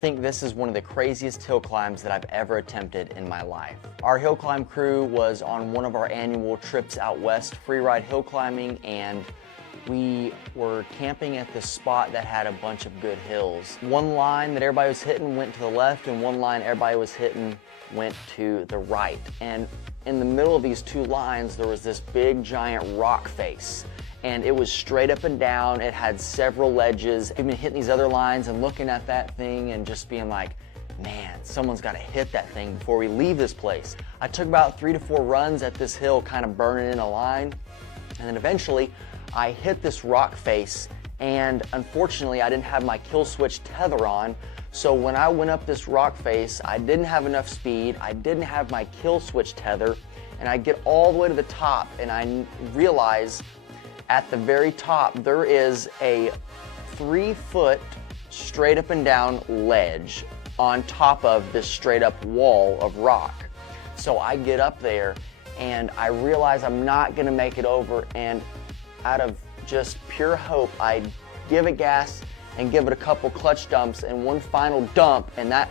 I think this is one of the craziest hill climbs that I've ever attempted in my life. Our hill climb crew was on one of our annual trips out west, free ride hill climbing, and we were camping at this spot that had a bunch of good hills. One line that everybody was hitting went to the left, and one line everybody was hitting went to the right. And in the middle of these two lines, there was this big giant rock face. And it was straight up and down. It had several ledges. I've been hitting these other lines and looking at that thing and just being like, man, someone's got to hit that thing before we leave this place. I took about 3 to 4 runs at this hill, kind of burning in a line. And then eventually I hit this rock face, and unfortunately I didn't have my kill switch tether on. So when I went up this rock face, I didn't have enough speed. I didn't have my kill switch tether, and I get all the way to the top and I realize at the very top, there is a 3-foot straight up and down ledge on top of this straight up wall of rock. So I get up there and I realize I'm not gonna make it over, and out of just pure hope, I give it gas and give it a couple clutch dumps and one final dump, and that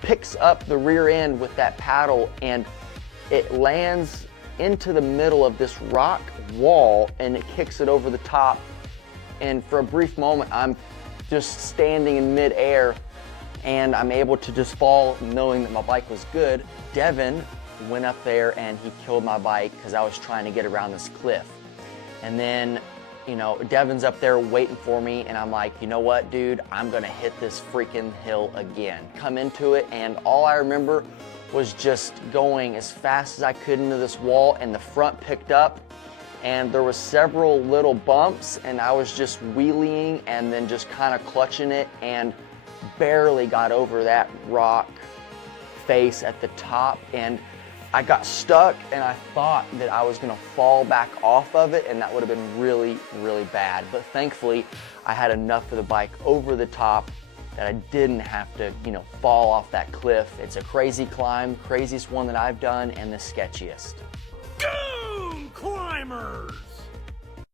picks up the rear end with that paddle, and it lands into the middle of this rock wall and it kicks it over the top. And for a brief moment, I'm just standing in midair and I'm able to just fall knowing that my bike was good. Devin went up there and he killed my bike because I was trying to get around this cliff. And then, you know, Devin's up there waiting for me, and I'm like, you know what, dude, I'm gonna hit this freaking hill again. Come into it, and all I remember was just going as fast as I could into this wall, and the front picked up, and there was several little bumps, and I was just wheeling and then just kind of clutching it, and barely got over that rock face at the top, and I got stuck, and I thought that I was gonna fall back off of it, and that would have been really, really bad. But thankfully, I had enough of the bike over the top that I didn't have to, you know, fall off that cliff. It's a crazy climb, craziest one that I've done, and the sketchiest. Go, climbers!